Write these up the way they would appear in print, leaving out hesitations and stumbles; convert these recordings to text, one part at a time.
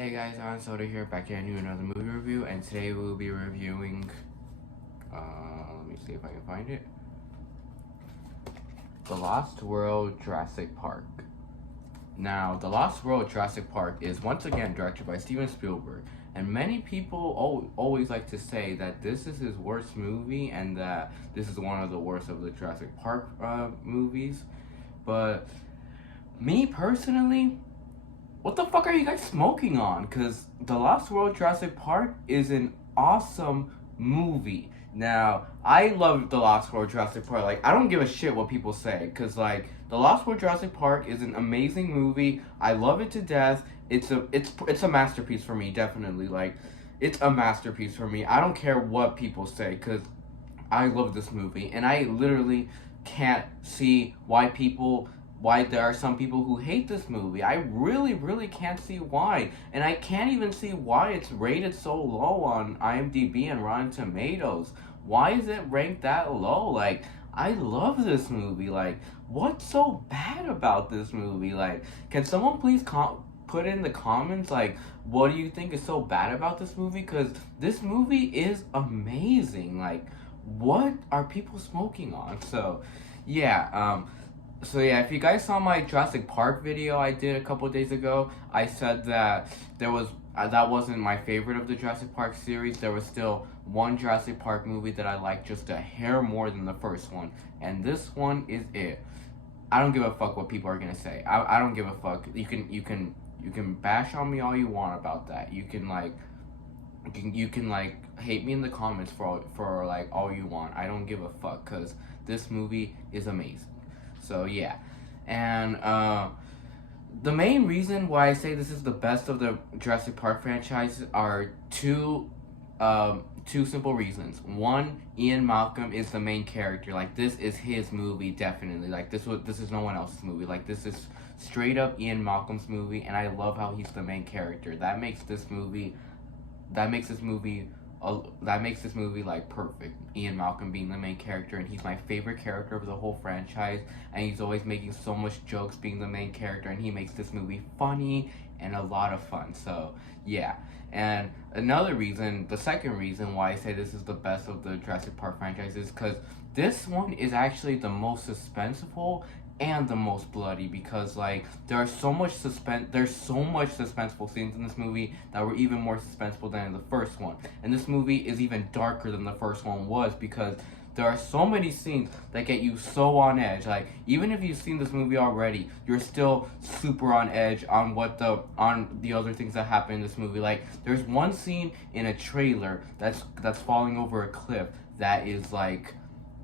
Hey guys, Soda here, back here to do another movie review, and today we'll be reviewing, let me see if I can find it, The Lost World Jurassic Park. Now, The Lost World Jurassic Park is once again directed by Steven Spielberg, and many people always like to say that this is his worst movie, and that this is one of the worst of the Jurassic Park movies, but me personally, what the fuck are you guys smoking on? Because The Lost World Jurassic Park is an awesome movie. Now, I love The Lost World Jurassic Park. Like, I don't give a shit what people say. Because, like, The Lost World Jurassic Park is an amazing movie. I love it to death. It's a masterpiece for me, definitely. Like, it's a masterpiece for me. I don't care what people say. Because I love this movie. And I literally can't see why there are some people who hate this movie. I really can't see why. And I can't even see why it's rated so low on IMDb and Rotten Tomatoes. Why is it ranked that low? Like, I love this movie. Like, what's so bad about this movie? Like, can someone please put in the comments, like, what do you think is so bad about this movie? Because this movie is amazing. Like, what are people smoking on? So, yeah, if you guys saw my Jurassic Park video I did a couple days ago, I said that that wasn't my favorite of the Jurassic Park series. There was still one Jurassic Park movie that I liked just a hair more than the first one, and this one is it. I don't give a fuck what people are gonna say. I don't give a fuck. You can bash on me all you want about that. You can hate me in the comments for like all you want. I don't give a fuck, because this movie is amazing. So yeah, and the main reason why I say this is the best of the Jurassic Park franchise are two simple reasons. One, Ian Malcolm is the main character. Like, this is his movie, definitely. Like, this is no one else's movie. Like, this is straight up Ian Malcolm's movie, and I love how he's the main character. That makes this movie like perfect. Ian Malcolm being the main character, and he's my favorite character of the whole franchise, and he's always making so much jokes being the main character, and he makes this movie funny and a lot of fun. So yeah, and the second reason why I say this is the best of the Jurassic Park franchise is because this one is actually the most suspenseful and the most bloody, because like there's so much suspenseful scenes in this movie that were even more suspenseful than in the first one. And this movie is even darker than the first one was, because there are so many scenes that get you so on edge. Like, even if you've seen this movie already, you're still super on edge on the other things that happen in this movie. Like, there's one scene in a trailer that's falling over a cliff that is like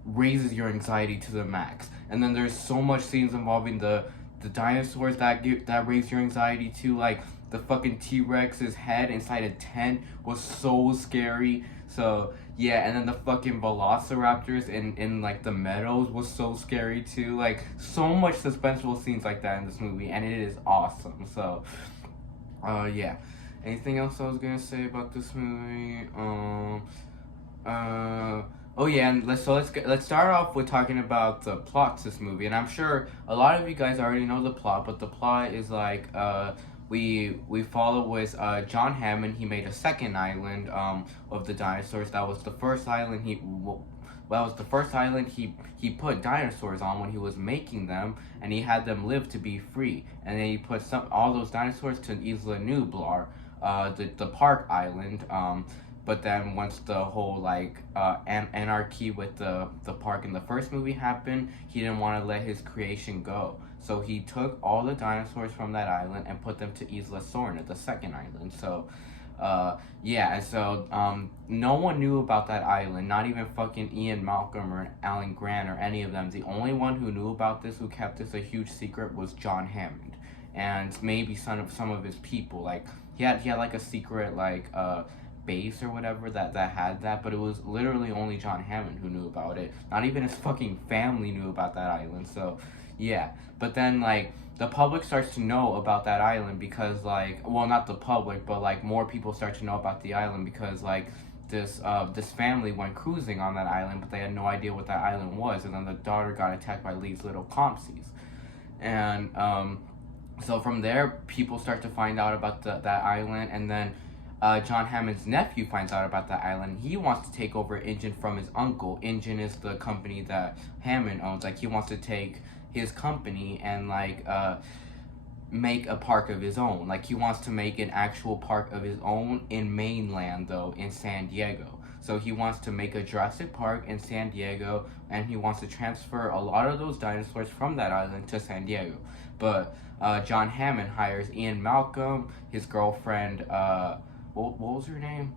raises your anxiety to the max. And then there's so much scenes involving the dinosaurs that raise your anxiety too. Like, the fucking T-Rex's head inside a tent was so scary. So yeah, and then the fucking Velociraptors in like the meadows was so scary too. Like, so much suspenseful scenes like that in this movie, and it is awesome. So yeah. Anything else I was gonna say about this movie? Oh yeah, and let's start off with talking about the plot to this movie. And I'm sure a lot of you guys already know the plot, but the plot is like we follow with John Hammond. He made a second island of the dinosaurs. That was the first island he put dinosaurs on when he was making them, and he had them live to be free. And then he put all those dinosaurs to Isla Nublar, the park island. But then once the whole like anarchy with the park in the first movie happened, he didn't want to let his creation go. So he took all the dinosaurs from that island and put them to Isla Sorna, the second island. So yeah, and so no one knew about that island, not even fucking Ian Malcolm or Alan Grant or any of them. The only one who knew about this, who kept this a huge secret, was John Hammond, and maybe some of his people. Like, he had like a secret like base or whatever that had that, but it was literally only John Hammond who knew about it. Not even his fucking family knew about that island. So yeah, but then like the public starts to know about that island because, like, well, not the public, but like more people start to know about the island because like this family went cruising on that island, but they had no idea what that island was, and then the daughter got attacked by these little Compsies. And So from there, people start to find out about that island, and then John Hammond's nephew finds out about that island. He wants to take over InGen from his uncle. InGen is the company that Hammond owns. Like he wants to take his company and make a park of his own. Like he wants to make an actual park of his own in mainland though, in San Diego. So he wants to make a Jurassic Park in San Diego, and he wants to transfer a lot of those dinosaurs from that island to San Diego. But John Hammond hires Ian Malcolm, his girlfriend. What was her name?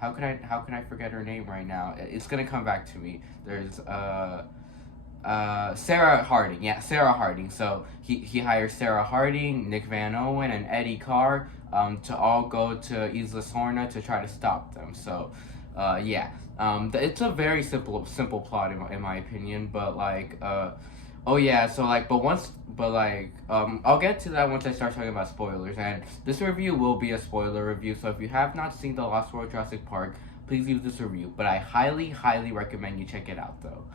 How can I forget her name right now? It's gonna come back to me. There's Sarah Harding. Yeah, Sarah Harding. So he hires Sarah Harding, Nick Van Owen, and Eddie Carr to all go to Isla Sorna to try to stop them. So, yeah. It's a very simple plot in my opinion, but oh yeah, so I'll get to that once I start talking about spoilers. And this review will be a spoiler review, so if you have not seen The Lost World Jurassic Park, please leave this review. But I highly recommend you check it out though.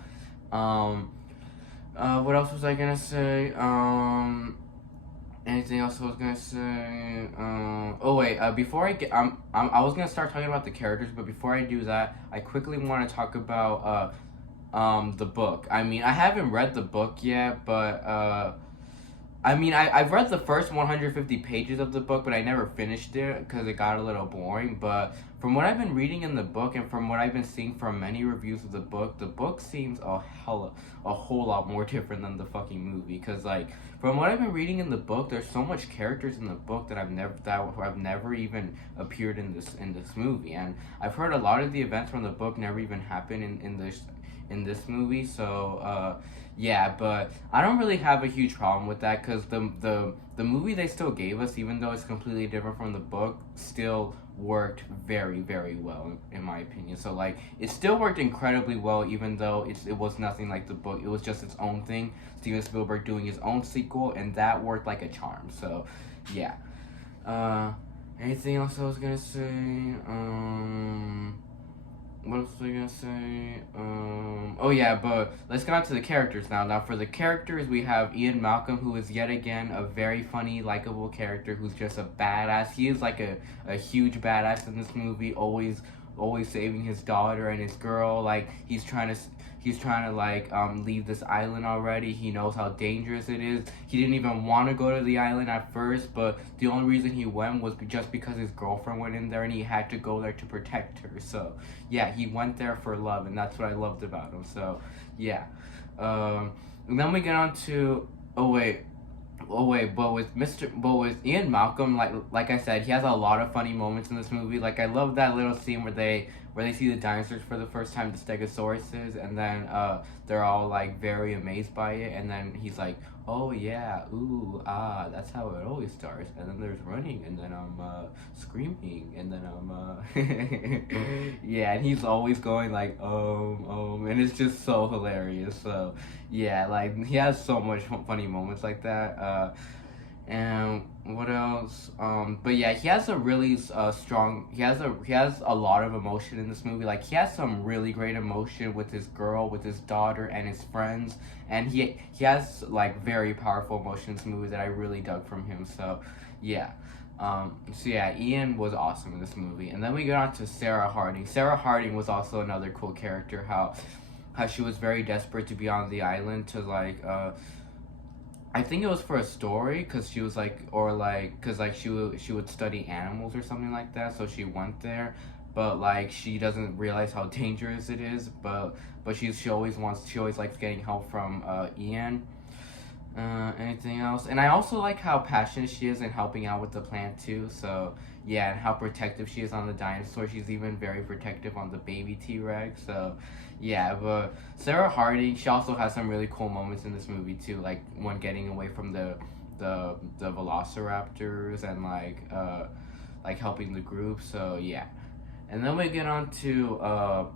What else was I gonna say? Anything else I was gonna say? Oh wait. Before I was gonna start talking about the characters, but before I do that, I quickly want to talk about the book. I mean, I haven't read the book yet, but I've read the first 150 pages of the book, but I never finished it because it got a little boring. But from what I've been reading in the book and from what I've been seeing from many reviews of the book seems a whole lot more different than the fucking movie. Because from what I've been reading in the book, there's so much characters in the book that have never even appeared in this movie, and I've heard a lot of the events from the book never even happened in this movie. So yeah, but I don't really have a huge problem with that because the movie they still gave us, even though it's completely different from the book, still worked very well in my opinion. So it still worked incredibly well, even though it was nothing like the book. It was just its own thing. Steven Spielberg doing his own sequel, and that worked like a charm. So yeah. Anything else I was gonna say? What else was I gonna say? Oh yeah, but let's get on to the characters now. Now for the characters, we have Ian Malcolm, who is yet again a very funny, likable character who's just a badass. He is a huge badass in this movie, always saving his daughter and his girl. He's trying to leave this island already. He knows how dangerous it is. He didn't even want to go to the island at first, but the only reason he went was just because his girlfriend went in there and he had to go there to protect her. So yeah, he went there for love, and that's what I loved about him. So yeah. And then we get on to but with Ian Malcolm, like I said, he has a lot of funny moments in this movie. I love that little scene where they see the dinosaurs for the first time, the Stegosauruses, and then they're all very amazed by it, and then he's like, oh yeah, ooh, ah, that's how it always starts, and then there's running, and then I'm screaming, and then I'm yeah, and he's always going and it's just so hilarious. So yeah, he has so much funny moments like that. And what else? But yeah, he has a really strong. He has a lot of emotion in this movie. He has some really great emotion with his girl, with his daughter, and his friends. And he has very powerful emotion in this movie that I really dug from him. So yeah. So yeah, Ian was awesome in this movie. And then we get on to Sarah Harding. Sarah Harding was also another cool character. How she was very desperate to be on the island to I think it was for a story, cause she was she would study animals or something like that. So she went there, but she doesn't realize how dangerous it is. But she always likes getting help from Ian. Anything else? And I also like how passionate she is in helping out with the plant too. So yeah, and how protective she is on the dinosaur. She's even very protective on the baby T-Rex. So yeah, but Sarah Harding, she also has some really cool moments in this movie too, like when getting away from the Velociraptors and helping the group. So yeah, and then we get on to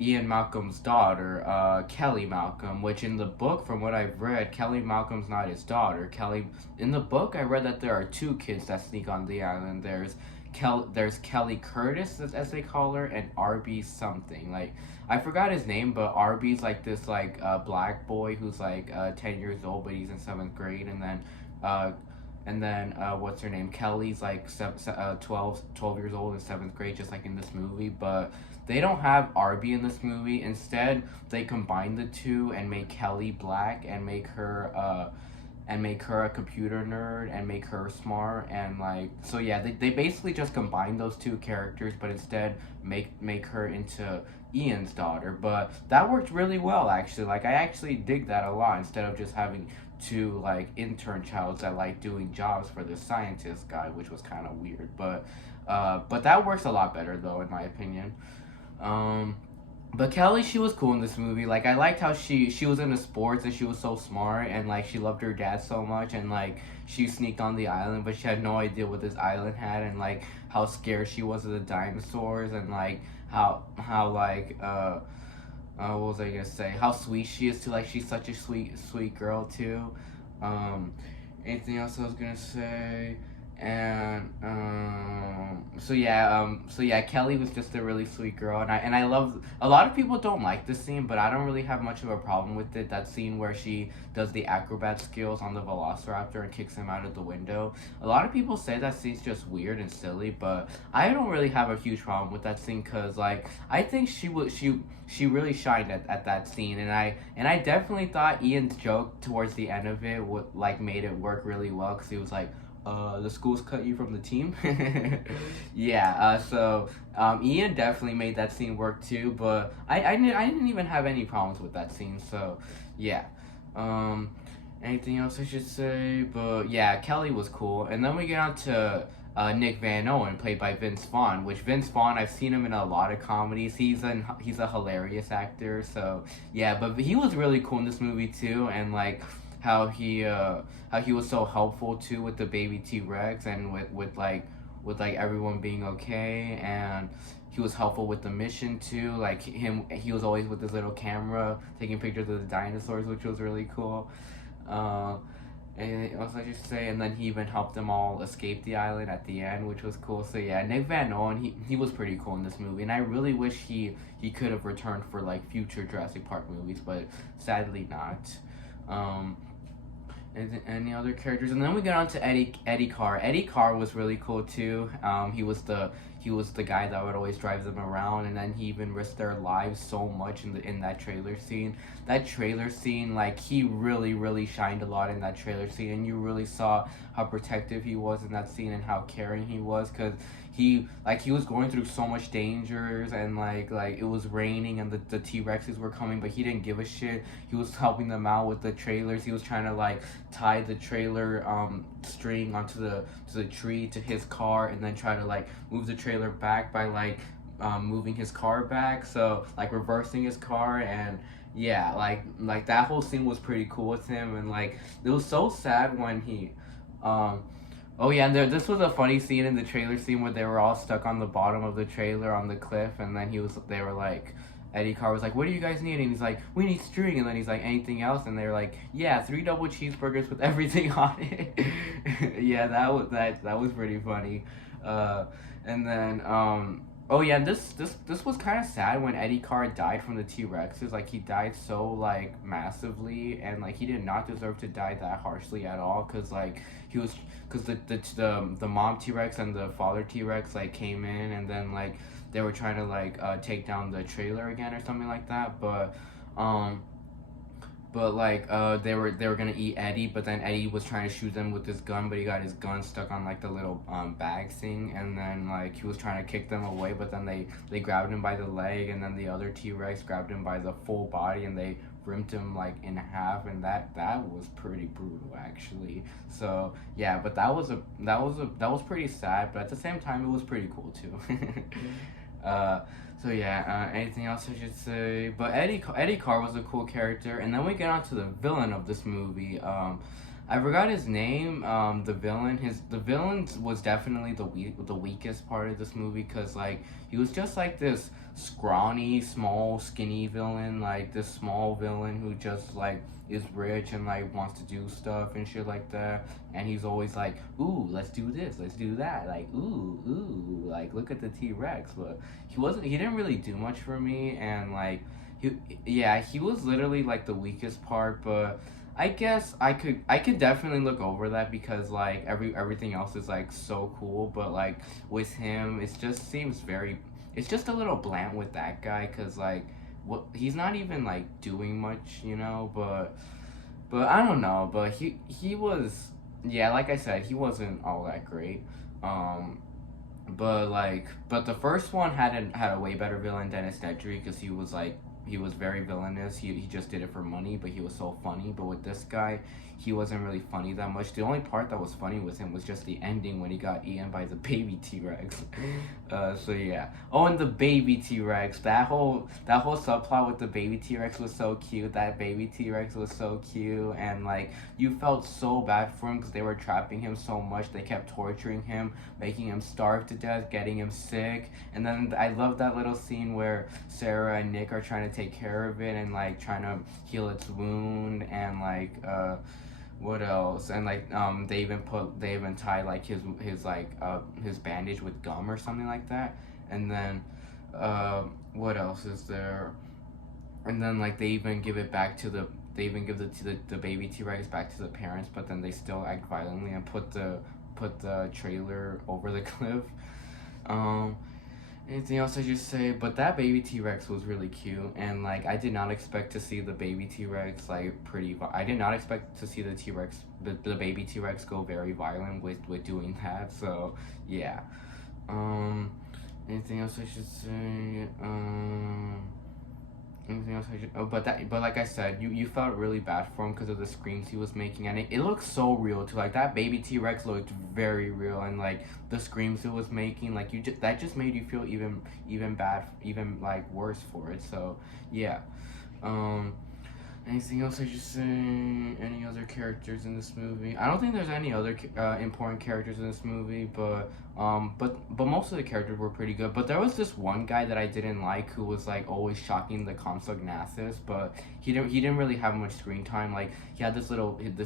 Ian Malcolm's daughter, Kelly Malcolm, which in the book, from what I've read, Kelly Malcolm's not his daughter. In the book, I read that there are two kids that sneak on the island. There's Kelly Curtis, as they call her, and Arby something. I forgot his name, but Arby's this black boy who's 10 years old, but he's in 7th grade, and then And then what's her name? Kelly's like 12 years old in seventh grade, just like in this movie. But they don't have Arby in this movie. Instead, they combine the two and make Kelly black and make her a computer nerd and make her smart and like so yeah they basically just combine those two characters but instead make her into Ian's daughter, but that worked really well actually. Like I actually dig that a lot instead of just having two like intern childs that like doing jobs for this scientist guy, which was kind of weird, but that works a lot better though in my opinion. um but Kelly, she was cool in this movie. Like I liked how she was into sports and she was so smart and like she loved her dad so much and like she sneaked on the island but she had no idea what this island had and like how scared she was of the dinosaurs and like how like what was I gonna say? How sweet she is too. Like she's such a sweet girl too. Um, anything else I was gonna say? And so yeah, Kelly was just a really sweet girl, and I love. A lot of people don't like this scene, but I don't really have much of a problem with it. That scene where she does the acrobat skills on the Velociraptor and kicks him out of the window. A lot of people say that scene's just weird and silly, but I don't really have a huge problem with that scene because like I think she really shined at that scene, and I definitely thought Ian's joke towards the end of it would like made it work really well because he was like, the school's cut you from the team. Yeah, Ian definitely made that scene work too, but I didn't even have any problems with that scene, so yeah. Um, anything else I should say? But yeah, Kelly was cool. And then we get on to Nick Van Owen, played by Vince Vaughn, which Vince Vaughn, I've seen him in a lot of comedies. He's a hilarious actor, so yeah, but he was really cool in this movie too, and like how he was so helpful too with the baby T-Rex and with like everyone being okay, and he was helpful with the mission too. Like he was always with his little camera taking pictures of the dinosaurs, which was really cool. Uh, Anything else I should say? And then he even helped them all escape the island at the end, which was cool. So yeah, Nick Van Owen, he was pretty cool in this movie, and I really wish he could have returned for like future Jurassic Park movies, but sadly not. Um, any other characters? And then we get on to Eddie Carr. Eddie Carr was really cool too. He was the guy that would always drive them around, and then he even risked their lives so much in that trailer scene. That trailer scene, like he really shined a lot in that trailer scene, and you really saw how protective he was in that scene and how caring he was, because he was going through so much dangers, and like it was raining and the T-Rexes were coming, but he didn't give a shit. He was helping them out with the trailers. He was trying to like tie the trailer string onto the tree to his car, and then try to like move the trailer back by like moving his car back, so like reversing his car. And yeah, like that whole scene was pretty cool with him, and like it was so sad when he um oh yeah, and this was a funny scene in the trailer scene where they were all stuck on the bottom of the trailer on the cliff, and then they were like, Eddie Carr was like, "What do you guys need?" And he's like, "We need string." And then he's like, "Anything else?" And they were like, "Yeah, 3 double cheeseburgers with everything on it." Yeah, that was pretty funny. And then oh yeah, this was kind of sad when Eddie Carr died from the T-Rexes. Like he died so like massively, and like he did not deserve to die that harshly at all. Cause like he was, cause the mom T-Rex and the father T-Rex like came in, and then like they were trying to like take down the trailer again or something like that. Um, but like they were gonna eat Eddie, but then Eddie was trying to shoot them with his gun, but he got his gun stuck on like the little bag thing, and then like he was trying to kick them away, but then they grabbed him by the leg, and then the other T-Rex grabbed him by the full body, and they ripped him like in half, and that was pretty brutal actually. So yeah, but that was pretty sad, but at the same time it was pretty cool too. uh so yeah, anything else I should say? But Eddie Carr was a cool character, and then we get on to the villain of this movie. I forgot his name. The villain was definitely the weakest part of this movie, because like he was just like this scrawny, small, skinny villain, like this small villain who just like is rich and like wants to do stuff and shit like that, and he's always like, ooh, let's do this, let's do that, like ooh, like look at the T-Rex. But he didn't really do much for me, and like he was literally like the weakest part. But I guess I could definitely look over that because like everything else is like so cool, but like with him, it just seems very. It's just a little bland with that guy because like what he's not even like doing much, you know. But I don't know. But he was, yeah, like I said, he wasn't all that great. Um, but the first one had a way better villain, Dennis Nedry, because he was very villainous. He just did it for money, but he was so funny. But with this guy, he wasn't really funny that much. The only part that was funny with him was just the ending when he got eaten by the baby T Rex. So yeah. Oh, and the baby T Rex. That whole subplot with the baby T Rex was so cute. That baby T Rex was so cute, and like you felt so bad for him because they were trapping him so much. They kept torturing him, making him starve to death, getting him sick. And then I love that little scene where Sarah and Nick are trying to take care of it and like trying to heal its wound and like what else? And like they even tie like his bandage with gum or something like that. And then what else is there? And then like they even give the baby T Rex back to the parents, but then they still act violently and put the trailer over the cliff. Um, Anything else I should say? But that baby T Rex was really cute, and like I did not expect to see the baby T Rex like I did not expect to see the baby T Rex go very violent with doing that. So yeah. Um, Anything else I should say? Anything else I should? Oh, but like I said, you felt really bad for him because of the screams he was making, and it looked so real too. Like that baby T Rex looked very real, and like the screams it was making, like that just made you feel even bad, even like worse for it. So yeah. Um, Anything else I should say? Any other characters in this movie? I don't think there's any other important characters in this movie, but most of the characters were pretty good. But there was this one guy that I didn't like who was like always shocking the Compsognathus, but he didn't really have much screen time. Like he had this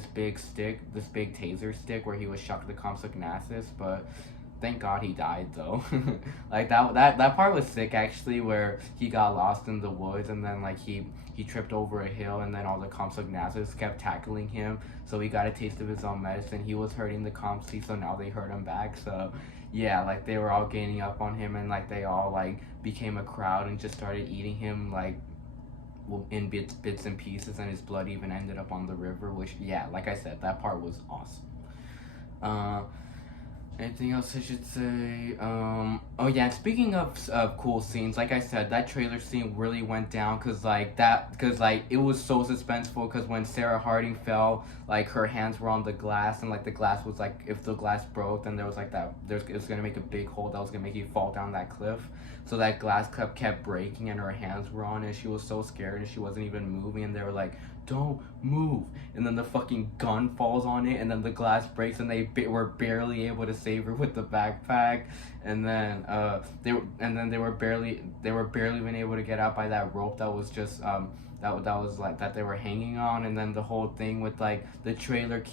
big taser stick where he would shock the Compsognathus, but thank God he died though. Like that part was sick actually, where he got lost in the woods and then like he tripped over a hill and then all the Compsognathus kept tackling him. So he got a taste of his own medicine. He was hurting the Compsy, so now they hurt him back. So yeah, like they were all gaining up on him and like they all like became a crowd and just started eating him like in bits and pieces, and his blood even ended up on the river. Which yeah, like I said, that part was awesome. Uh, Anything else I should say? Oh yeah, and speaking of cool scenes, like I said, that trailer scene really went down because like it was so suspenseful. Because when Sarah Harding fell, like her hands were on the glass, and like the glass was like if the glass broke, then there was like it was gonna make a big hole that was gonna make you fall down that cliff. So that glass cup kept breaking, and her hands were on it. She was so scared, and she wasn't even moving. And they were like, "Don't move!" And then the fucking gun falls on it, and then the glass breaks, and were barely able to save her with the backpack. And then they were barely even able to get out by that rope that was just that was like that they were hanging on. And then the whole thing with like the trailer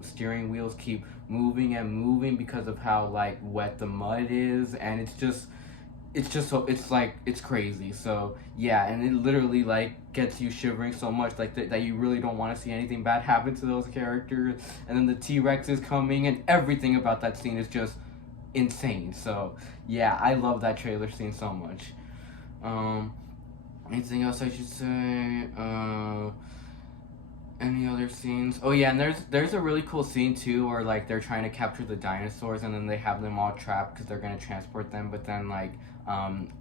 steering wheels keep moving and moving because of how like wet the mud is, and it's just so it's crazy. So yeah, and it literally like gets you shivering so much like that you really don't want to see anything bad happen to those characters. And then the T-Rex is coming, and everything about that scene is just insane. So yeah, I love that trailer scene so much. um Anything else I should say? Any other scenes? Oh yeah, and there's a really cool scene too where like they're trying to capture the dinosaurs, and then they have them all trapped because they're gonna transport them. But then like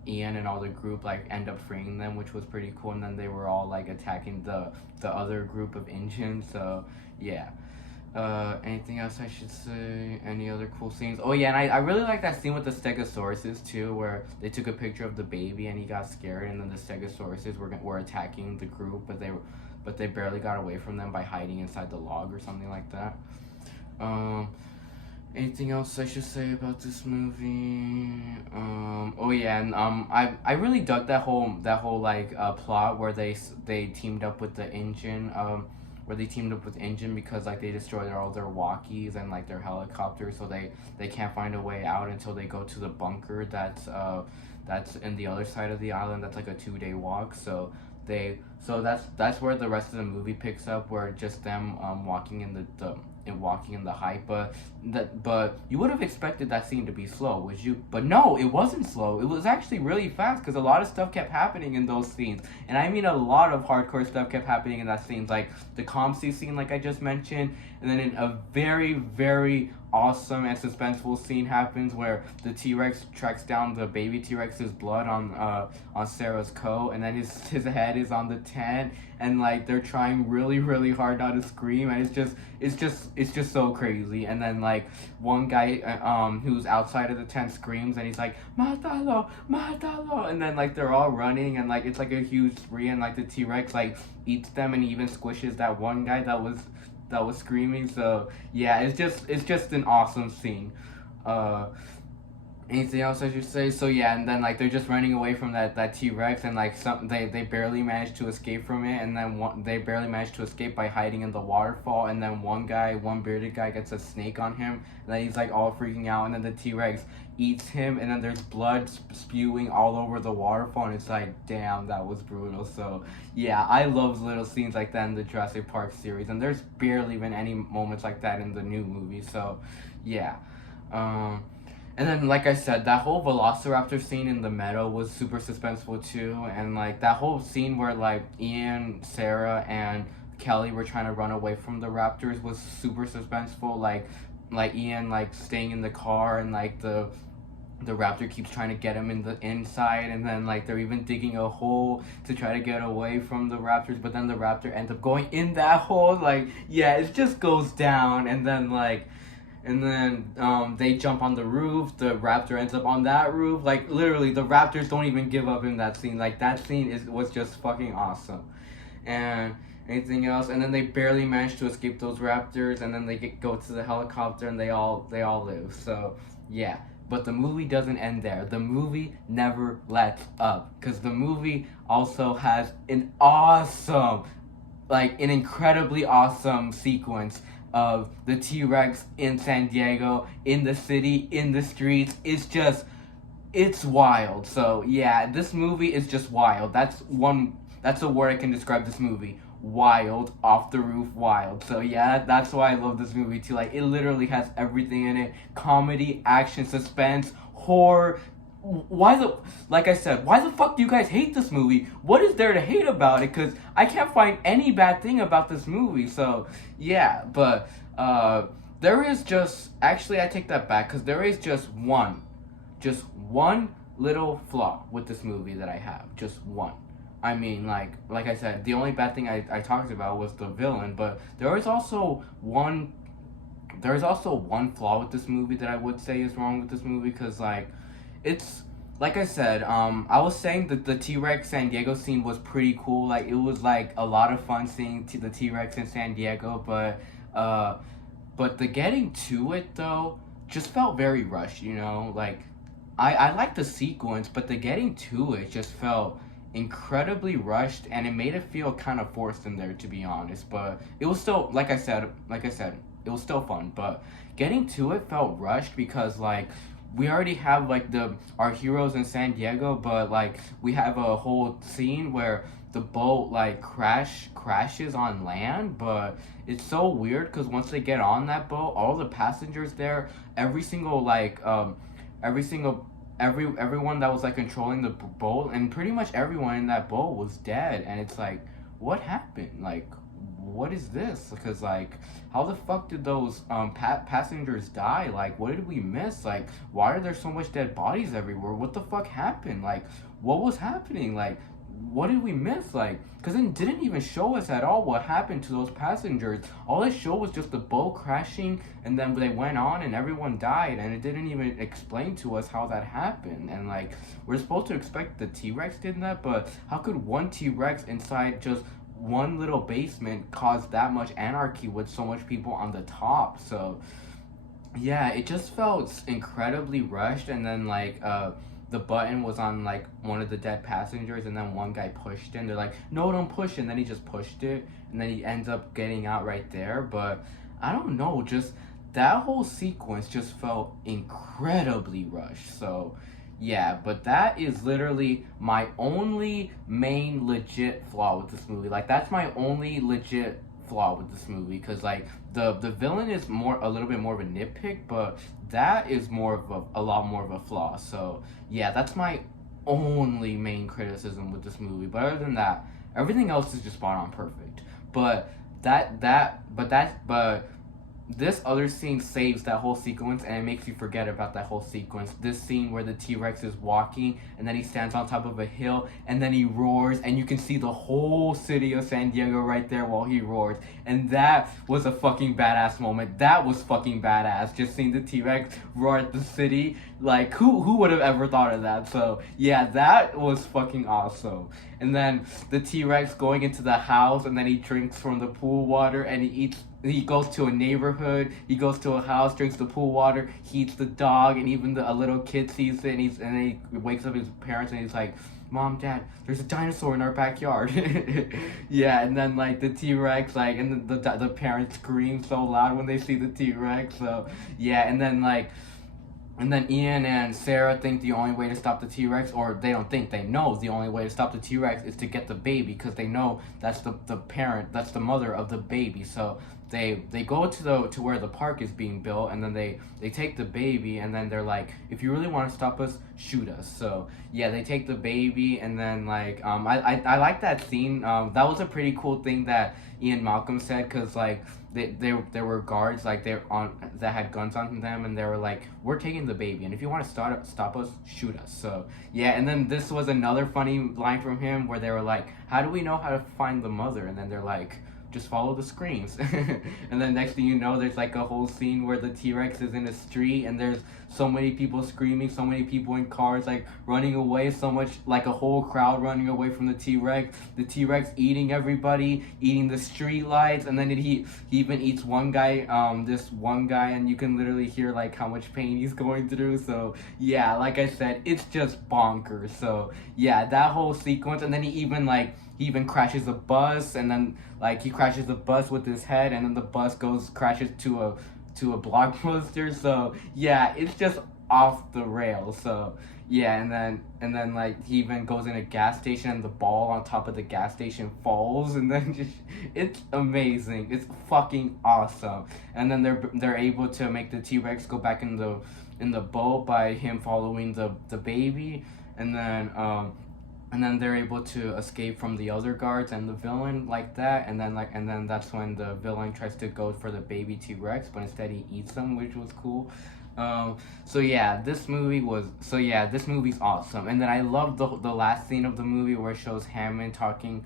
Ian and all the group like end up freeing them, which was pretty cool. And then they were all like attacking the other group of engines. So yeah. Anything else I should say? Any other cool scenes? Oh yeah, and I really like that scene with the Stegosauruses too, where they took a picture of the baby and he got scared, and then the Stegosauruses were attacking the group, but they barely got away from them by hiding inside the log or something like that. Um, Anything else I should say about this movie? Oh yeah, and I really dug that whole like plot where they teamed up with the engine. Where they teamed up with engine because like they destroyed all their walkies and like their helicopters, so they can't find a way out until they go to the bunker that's in the other side of the island. That's like a 2-day walk. So that's where the rest of the movie picks up, where just them walking in the and walking in the hype, but you would have expected that scene to be slow, would you? But no, it wasn't slow. It was actually really fast because a lot of stuff kept happening in those scenes, and I mean a lot of hardcore stuff kept happening in that scene, like the Comsey scene, like I just mentioned, and then in a very very awesome and suspenseful scene happens where the T-Rex tracks down the baby T-Rex's blood on Sarah's coat, and then his head is on the tent, and like they're trying really really hard not to scream, and it's just so crazy. And then like one guy who's outside of the tent screams, and he's like matalo matalo, and then like they're all running, and like it's like a huge spree, and like the T-Rex like eats them and even squishes that one guy that was screaming. So yeah, it's just an awesome scene. Anything else I should say? So yeah, and then like they're just running away from that T-Rex, and like they barely managed to escape from it, and then they barely managed to escape by hiding in the waterfall, and then one bearded guy gets a snake on him, and then he's like all freaking out, and then the T-Rex eats him, and then there's blood spewing all over the waterfall, and it's like, damn, that was brutal. So yeah, I love little scenes like that in the Jurassic Park series, and there's barely been any moments like that in the new movie. So yeah. And then, like I said, that whole Velociraptor scene in the meadow was super suspenseful too, and like that whole scene where like Ian, Sarah, and Kelly were trying to run away from the raptors was super suspenseful. Like Ian like staying in the car, and like the raptor keeps trying to get him in the inside, and then like they're even digging a hole to try to get away from the raptors, but then the raptor ends up going in that hole. Like yeah, it just goes down, and then they jump on the roof, the raptor ends up on that roof. Like literally the raptors don't even give up in that scene. Like that scene was just fucking awesome. And anything else? And then they barely manage to escape those raptors, and then they go to the helicopter, and they all live. So yeah, but the movie doesn't end there. The movie never lets up, because the movie also has an incredibly awesome sequence of the T-Rex in San Diego, in the city, in the streets. It's wild. So yeah, this movie is just wild. That's a word I can describe this movie. Wild, off the roof wild. So yeah, that's why I love this movie too. Like it literally has everything in it: comedy, action, suspense, horror. Like I said, why the fuck do you guys hate this movie? What is there to hate about it? Because I can't find any bad thing about this movie. So yeah, but there is actually I take that back, because there is just one little flaw with this movie that I have. Just one. I mean, like I said, the only bad thing I talked about was the villain, but there is also one flaw with this movie that I would say is wrong with this movie, because like it's like I said, I was saying that the T-Rex San Diego scene was pretty cool. Like it was like a lot of fun seeing the T-Rex in San Diego, but the getting to it though just felt very rushed, you know? Like I like the sequence, but the getting to it just felt incredibly rushed, and it made it feel kind of forced in there, to be honest. But it was still, like I said, it was still fun, but getting to it felt rushed, because like we already have like our heroes in San Diego, but like we have a whole scene where the boat like crashes on land. But it's so weird, because once they get on that boat, all the passengers there, everyone that was like controlling the boat, and pretty much everyone in that boat was dead. And it's like, what happened? Like, what is this? Because like, how the fuck did those passengers die? Like, what did we miss? Like, why are there so much dead bodies everywhere? What the fuck happened? Like, what was happening? Like, what did we miss? Like, because it didn't even show us at all what happened to those passengers. All it showed was just the boat crashing, and then they went on and everyone died, and it didn't even explain to us how that happened. And like, we're supposed to expect the T-Rex did that, but how could one T-Rex inside just one little basement cause that much anarchy with so much people on the top? So yeah, it just felt incredibly rushed. And then like the button was on like one of the dead passengers, and then one guy pushed it, and they're like, no, don't push it, and then he just pushed it, and then he ends up getting out right there. But I don't know, just that whole sequence just felt incredibly rushed. So Yeah, but that is literally my only main legit flaw with this movie. Like that's my only legit flaw with this movie because like the villain is more a little bit more of a nitpick, but that is more of a lot more of a flaw. So yeah, that's my only main criticism with this movie. But other than that, everything else is just spot on perfect. But but this other scene saves that whole sequence and it makes you forget about that whole sequence. This scene where the T-Rex is walking and then he stands on top of a hill and then he roars and you can see the whole city of San Diego right there while he roars. And that was a fucking badass moment. That was fucking badass. Just seeing the T-Rex roar at the city. Like who would have ever thought of that? So yeah, that was fucking awesome. And then the T-Rex going into the house and then he drinks from the pool water and he goes to a neighborhood, he goes to a house, drinks the pool water, he eats the dog, and even a little kid sees it, and then he wakes up his parents, and he's like, Mom, Dad, there's a dinosaur in our backyard. Yeah, and then like the T-Rex, like, and the parents scream so loud when they see the T-Rex. So yeah, and then Ian and Sarah think the only way to stop the T-Rex, or they don't think, they know the only way to stop the T-Rex is to get the baby, because they know that's the parent, that's the mother of the baby. So they go to where the park is being built, and then they take the baby, and then they're like, if you really want to stop us, shoot us. So yeah, they take the baby, and then like I like that scene. That was a pretty cool thing that Ian Malcolm said, because like there were guards like that had guns on them, and they were like, we're taking the baby, and if you want to stop us, shoot us. So yeah, and then this was another funny line from him where they were like, how do we know how to find the mother? And then they're like, just follow the screams. And then next thing you know, there's like a whole scene where the T-Rex is in a street and there's so many people screaming, so many people in cars like running away, so much like a whole crowd running away from the T-Rex eating everybody, eating the street lights, and then he even eats one guy, this one guy, and you can literally hear like how much pain he's going through. So yeah, like I said, it's just bonkers. So yeah, that whole sequence, and then he even crashes a bus, and then like he crashes the bus with his head, and then the bus crashes to a blockbuster. So yeah, it's just off the rails. So yeah, and then like he even goes in a gas station and the ball on top of the gas station falls, and then just it's amazing. It's fucking awesome. And then they're able to make the T-Rex go back in the boat by him following the baby, and then they're able to escape from the other guards and the villain like that, and then that's when the villain tries to go for the baby T-Rex, but instead he eats them, which was cool. So yeah, this movie's awesome. And then I love the last scene of the movie where it shows Hammond talking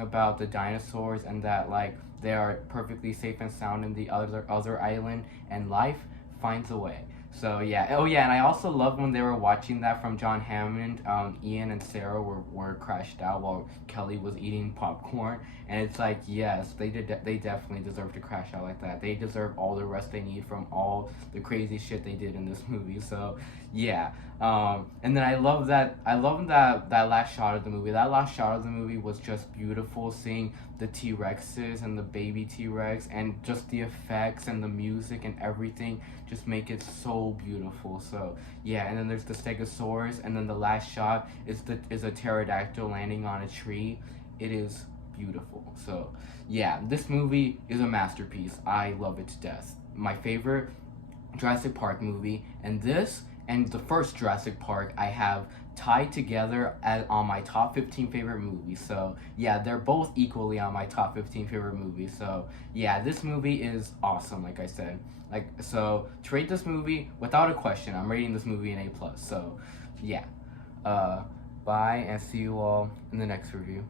about the dinosaurs, and that like they are perfectly safe and sound in the other island, and life finds a way. So yeah, oh yeah, and I also love when they were watching that from John Hammond. Ian and Sarah were crashed out while Kelly was eating popcorn, and it's like, yes, they definitely deserve to crash out like that. They deserve all the rest they need from all the crazy shit they did in this movie. So yeah, and then I love that last shot of the movie. That last shot of the movie was just beautiful, seeing the T-Rexes and the baby T-Rex, and just the effects and the music and everything just make it so beautiful. So yeah, and then there's the Stegosaurus, and then the last shot is a pterodactyl landing on a tree. It is beautiful. So yeah, this movie is a masterpiece. I love it to death. My favorite Jurassic Park movie, and this and the first Jurassic Park I have tied together on my top 15 favorite movies. So yeah, they're both equally on my top 15 favorite movies. So yeah, this movie is awesome, like I said. Like, so to rate this movie, without a question, I'm rating this movie an A+. So yeah, bye, and see you all in the next review.